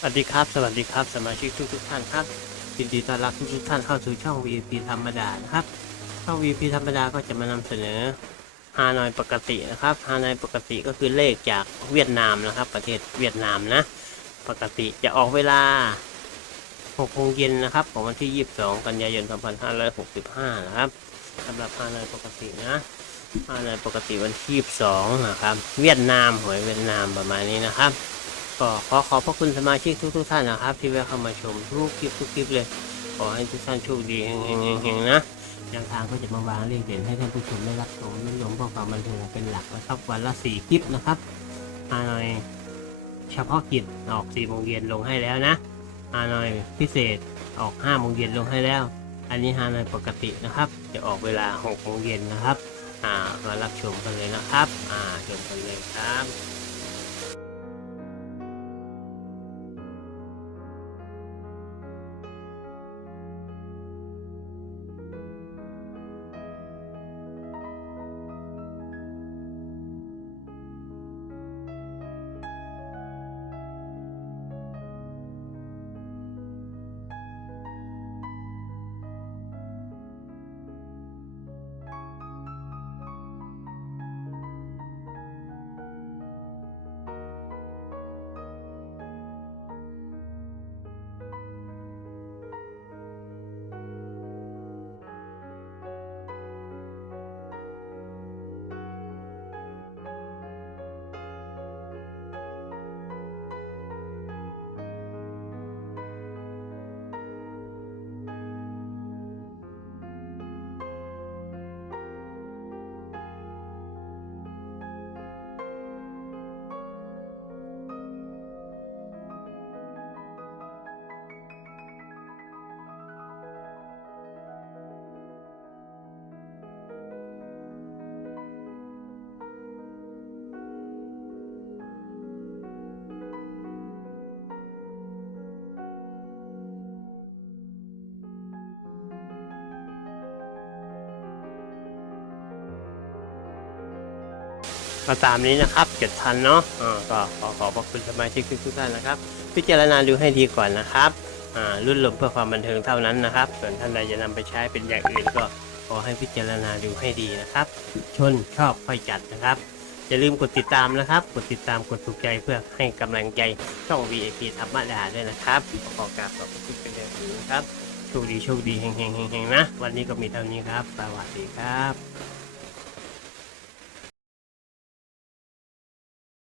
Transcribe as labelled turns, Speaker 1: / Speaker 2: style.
Speaker 1: สวัสดีครับ สวัสดีครับ สมาชิกทุกทุกท่านครับยินดีต้อนรับทุกทุกท่านเข้าสู่ช่อง VIP ธรรมดานะครับ ช่อง VIP ธรรมดาก็จะมานำเสนอฮานอยปกตินะครับฮานอยปกติก็คือเลขจากเวียดนามนะครับ ประเทศเวียดนามนะ ปกติจะออกเวลา6โมงเย็นนะครับของวันที่ 22 กันยายน 2565 นะครับสำหรับฮานอยปกตินะฮานอยปกติวันที่22นะครับ เวียดนามหวยเวียดนามประมาณนี้นะครับ ก็ขอขอบพระคุณสมาชิกทุกๆท่านนะครับ ที่แวะเข้ามาชมทุกคลิปทุกคลิปเลย ขอให้ทุกท่านโชคดีเฮงๆเฮงๆนะแนวทางก็จะมาวางเลขเด่นให้ท่านผู้ชมได้รับชมนิยมเพื่อความบันเทิงเป็นหลักนะครับวันละสี่คลิปนะครับฮาหน่อยเฉพาะกิจออกสี่โมงเย็นลงให้แล้วนะฮาหน่อยพิเศษออกห้าโมงเย็นลงให้แล้ว อันนี้ฮานอยปกตินะครับ จะออกเวลาหกโมงเย็นนะครับ อ่ามารับชมกันเลยนะครับ อ่าชมกันเลยครับ ก็ตามนี้นะครับเจ็ดพันเนาะอ่าก็ขอขอบพระคุณสมาชิกทุกท่านนะครับ พิจารณาดูให้ดีก่อนนะครับอ่ารุ่นลมเพื่อความบันเทิงเท่านั้นนะครับ ส่วนท่านใดจะนำไปใช้เป็นอย่างอื่นก็ขอให้พิจารณาดูให้ดีนะครับ ชนชอบค่อยจัดนะครับอย่าลืมกดติดตามนะครับ กดติดตามกดถูกใจเพื่อให้กำลังใจช่อง VIP ธรรมดาด้วยนะครับขอกราบขอบคุณเป็นอย่างสูงนะครับโชคดีโชคดีเฮงเฮงเฮงเฮงนะ วันนี้ก็มีเท่านี้ครับ สวัสดีครับ